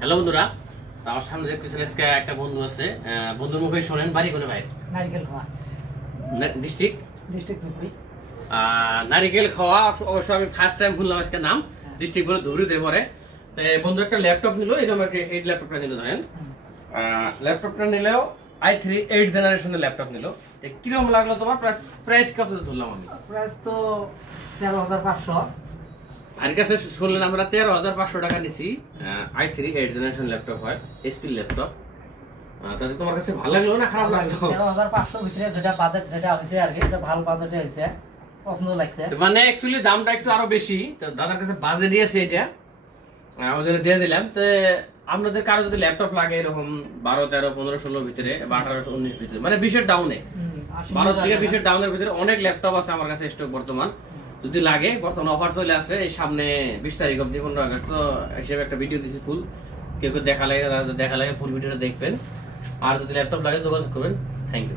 Hello বন্ধুরা, আমার সামনে দেখতেছেন আজকে একটা বন্ধু আছে। বন্ধুর মুখে শোনেন, বাড়ি কোনে ভাই? নারিকেল খাওয়া ডিস্ট্রিক্ট ধুবড়ি। নারিকেল খাওয়া অবশ্য আমি ফার্স্ট টাইম শুনলাম আজকে নাম। ডিস্ট্রিক্ট বলে ধুবড়িতে পড়ে। তো বন্ধু একটা ল্যাপটপ নিল, এরকম একটা 8 ল্যাপটপটা নিল। ধরেন ল্যাপটপটা নিলেও i3 8 জেনারেশনের ল্যাপটপ নিল। কিরকম লাগলো তোমার? প্রাইস কত ধরলাম আমি? প্রাইস তো 13,500। আর কাছে শুনলেন আমরা 13,500 টাকা নিছি। i3 8 জেনারেশন ল্যাপটপ হয়, এসপি ল্যাপটপ। তাতে তোমার কাছে ভালো লাগলো না খারাপ লাগলো? 13,500 ভিতরে যেটা বাজেট যেটা হইছে আর কি, এটা ভালো বাজেটে হইছে, পছন্দ লাগছে। মানে অ্যাকচুয়ালি দামটা একটু আরো বেশি, তো দাদার কাছে বাজেট আছে এটা, ওই জন্য দিয়ে দিলাম। তো আপনাদের কারো যদি ল্যাপটপ লাগে এরকম 12, 13, 15, 16 ভিতরে বা 18, 19 ভিতরে, মানে 20-এর ডাউনে, 12 থেকে 20-এর ডাউনের ভিতরে অনেক ল্যাপটপ আছে আমার কাছে স্টক বর্তমান। যদি লাগে, বর্তমান অফার চলে আসে এই সামনে 20 তারিখ অব্দি, 15 আগস্ট তো হিসেবে একটা ভিডিও দিচ্ছি ফুল। কেউ দেখা লাগে ফুল ভিডিওটা দেখবেন। আর যদি ল্যাপটপ লাগে যোগাযোগ করবেন। Thank you.